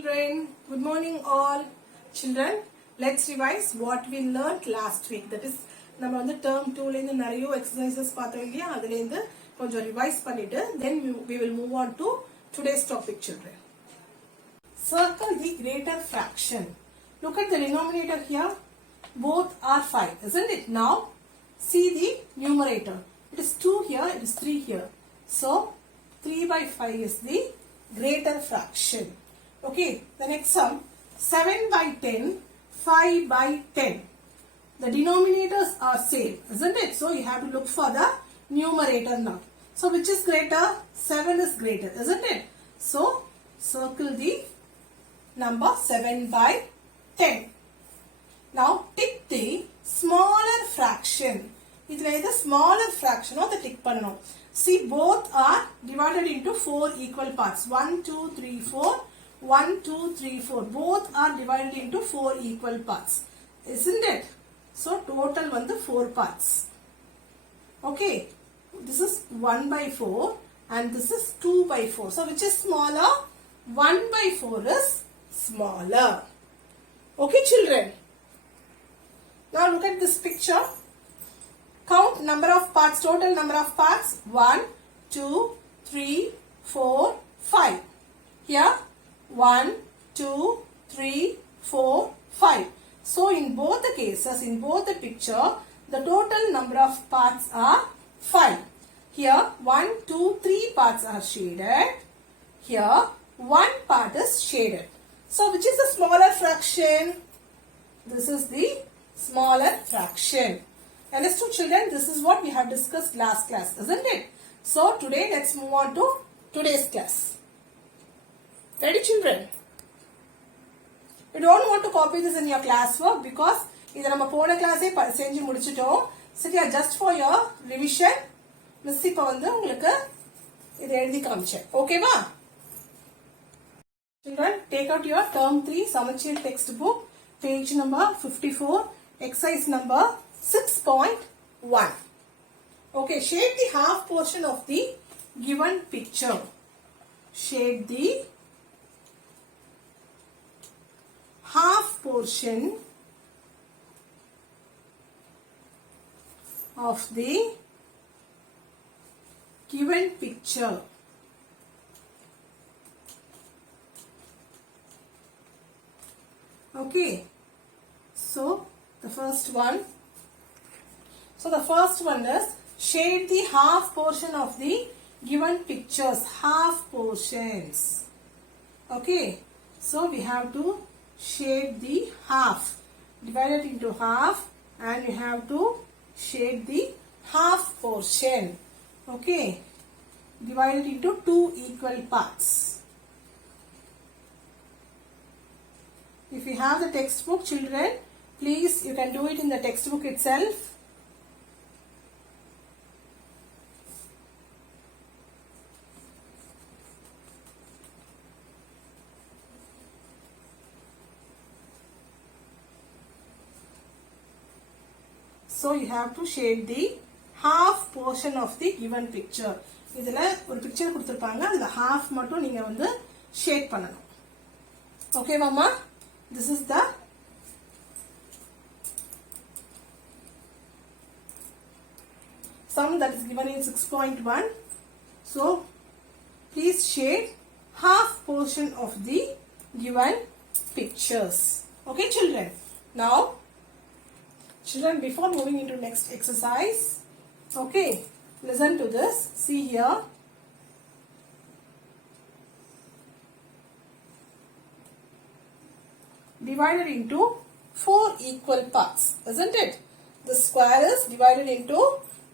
Children, good morning all. Children, let's revise what we learned last week. That is, நம்ம வந்து term 2 ல இருந்து நிறைய exercises பார்த்தோம் இல்லையா? அதுல இருந்து கொஞ்சம் revise பண்ணிட்டு then we will move on to today's topic, children. Circle the greater fraction. Look at the denominator here. Both are 5, isn't it? Now, see the numerator. It is 2 here, it is 3 here. So, 3 by 5 is the greater fraction. Okay, the next sum, 7 by 10, 5 by 10. The denominators are same, isn't it? So, you have to look for the numerator now. So, which is greater? 7 is greater, isn't it? So, circle the number 7 by 10. Now, tick the smaller fraction. This is the smaller fraction of the tick panano. See, both are divided into 4 equal parts. 1, 2, 3, 4. 1, 2, 3, 4. Both are divided into 4 equal parts. Isn't it? So, total one the 4 parts. Okay. This is 1 by 4 and this is 2 by 4. So, which is smaller? 1 by 4 is smaller. Okay, children. Now, look at this picture. Count number of parts, total number of parts. 1, 2, 3, 4, 5. Here, 1, 2, 3, 4, 5. So, in both the cases, in both the picture, the total number of parts are 5. Here, 1, 2, 3 parts are shaded. Here, 1 part is shaded. So, which is the smaller fraction? This is the smaller fraction. Understood, children? This is what we have discussed last class, isn't it? So, today let's move on to today's class. Ready, children? You don't want to copy this in your classwork because இது நம்ம போன கிளாஸே செஞ்சு முடிச்சிட்டோம். சரியா? Just for your revision, miss இப்ப வந்து உங்களுக்கு இதை எழுதி காமிச்சேன். ஓகேவா? Children, take out your term 3 Samachir textbook, page number 54, exercise number 6.1. Okay, shade the half portion of the given picture. Shade the half portion of the given picture. Okay, so the first one. So the first one is shade the half portion of the given pictures. Half portions. Okay, so we have to shade the half. Divide it into half and you have to shade the half portion. Okay, divide it into 2 equal parts. If you have the textbook, children, please you can do it in the textbook itself. So you have to shade the half portion of the given picture. இதுல ஒரு picture கொடுத்திருப்பாங்க, அதுல half மட்டும் நீங்க வந்து shade பண்ணணும். Okay, mama? This is the sum that is given in 6.1. So, please shade half portion of the given pictures. Okay, children? Now, children, before moving into next exercise, okay, listen to this. See here. Divided into 4 equal parts, isn't it? The square is divided into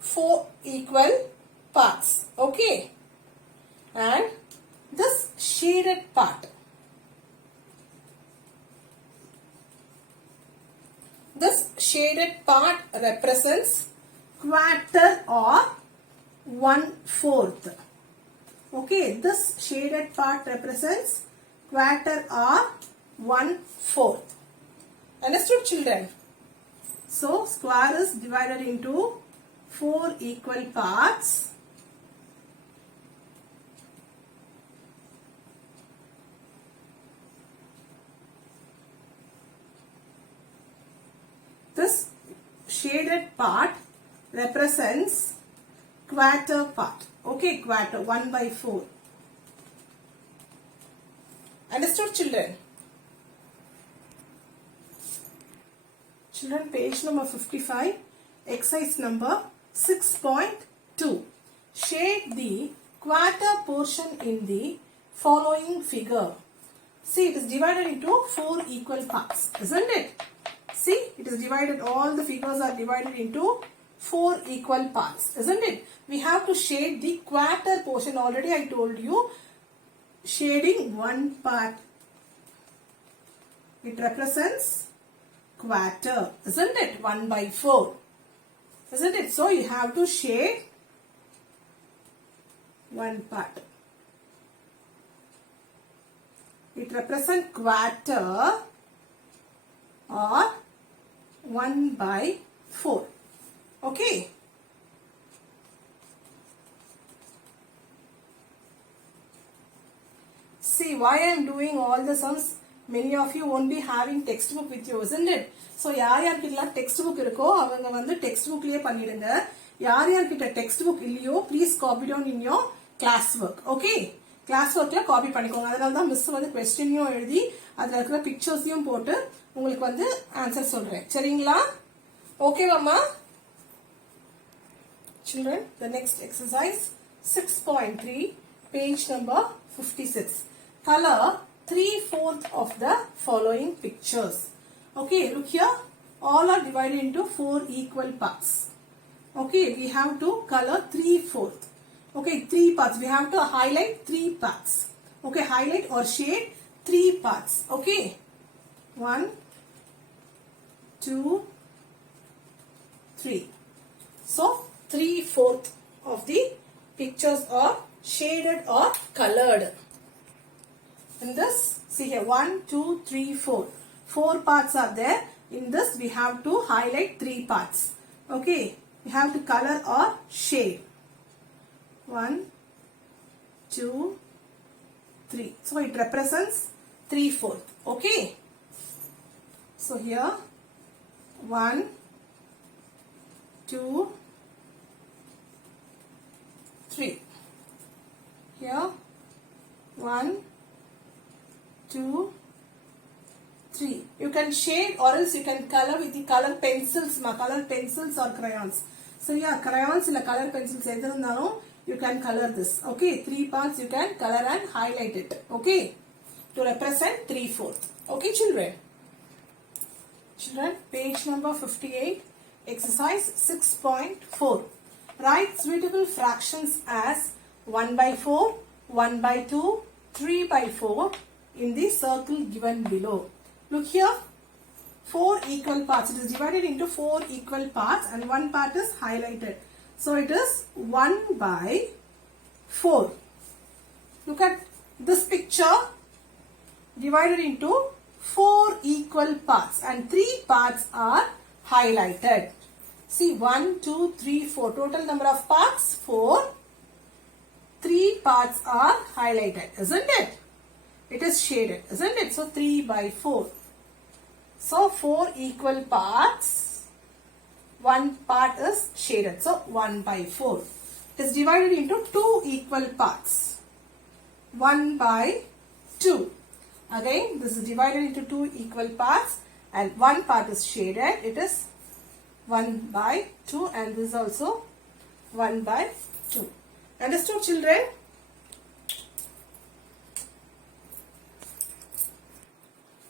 4 equal parts. Okay. And this shaded part. This shaded part represents quarter or 1/4. Okay, this shaded part represents quarter or 1/4. Understood, children? So, square is divided into 4 equal parts. shaded part represents quarter part. Okay, quarter 1 by 4. Understood, children? Children, page number 55, exercise number 6.2. Shade the quarter portion in the following figure. See, it is divided into 4 equal parts, isn't it? See, it is divided, all the figures are divided into 4 equal parts, isn't it? We have to shade the quarter portion. Already I told you, shading one part, it represents quarter, isn't it? 1 by 4, isn't it? So you have to shade one part. It represents quarter or 1 by 4. Okay. See, why I am doing all the sums, many of you won't be having textbook with you, isn't it? So யார் யார்கிட்ட textbook இருக்கோ அவங்க வந்து textbookலயே பண்ணிடுங்க. யார் யார்கிட்ட textbook இல்லையோ please copy down in your class work. Okay? class workல copy பண்ணிக்கோங்க. அதனால தான் மிஸ் வந்து क्वेश्चनயும் எழுதி அதுல இருக்கிற பிக்சர்ஸையும் போட்டு உங்களுக்கு வந்து ஆன்சர் சொல்றேன். சரிங்களா? ஓகே மாமா? Children, the next exercise 6.3, page number 56. Color 3/4 of the following pictures. Okay, look here. All are divided into 4 equal parts. Okay, we have to color 3/4. Okay, 3 parts. We have to highlight 3 parts. Okay, highlight or shade 3 parts. Okay, 1, 2, 3. So 3/4 of the pictures are shaded or colored. In this, see here, 1, 2, 3, 4. 4 parts are there. In this, we have to highlight 3 parts. Okay, we have to color or shade. 1, 2, 3. So it represents 3/4. Okay. So here, 1, 2, 3. Here, 1, 2, 3. You can shade or else you can color with the color pencils, color pencils or crayons. So yeah, crayons or color pencils, you can color this. Okay, 3 parts you can color and highlight it. Okay, to represent 3/4. Okay, children. Children, page number 58, exercise 6.4. Write suitable fractions as 1 by 4, 1 by 2, 3 by 4 in the circle given below. Look here, 4 equal parts. It is divided into 4 equal parts and one part is highlighted. So it is 1 by 4. Look at this picture, divided into 4 equal parts and 3 parts are highlighted. See, 1, 2, 3, 4. Total number of parts, 4. 3 parts are highlighted, isn't it? It is shaded, isn't it? So 3 by 4. So 4 equal parts. One part is shaded. So 1 by 4. It is divided into 2 equal parts. 1 by 2. Again, this is divided into 2 equal parts and one part is shaded. It is 1 by 2 and this is also 1 by 2. Understood, children?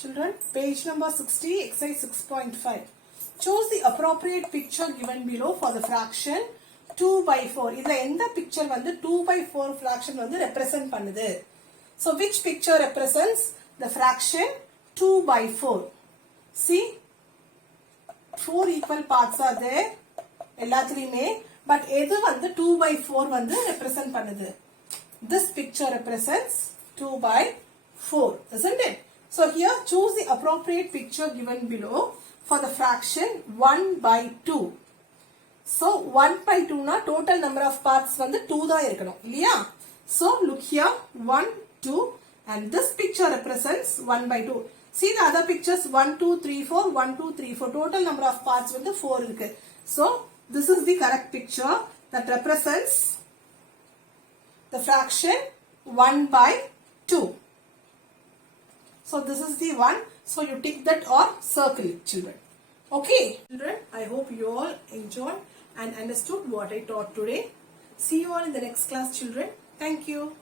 Children, page number 60, exercise 6.5. Choose the appropriate picture given below for the fraction 2 by 4. இதுல எந்த picture வந்து 2 by 4 fraction வந்து represent பண்ணுது? So which picture represents the fraction 2 by 4? See, 4 equal parts are there. எல்லாத்துலயுமே, but எது வந்து 2 by 4 வந்து represent பண்ணுது? This picture represents 2 by 4, isn't it? So here, choose the appropriate picture given below for the fraction 1 by 2. So 1 by 2 na total number of parts வந்து 2 தான் இருக்கணும் இல்லையா? So look here, 1, 2 and this picture represents 1 by 2. See the other pictures 1, 2, 3, 4, 1, 2, 3, 4. Total number of parts with the 4 irukku. So this is the correct picture that represents the fraction 1 by 2. So this is the one. So you tick that or circle it, children. Okay, children, I hope you all enjoyed and understood what I taught today. See you all in the next class, children. Thank you.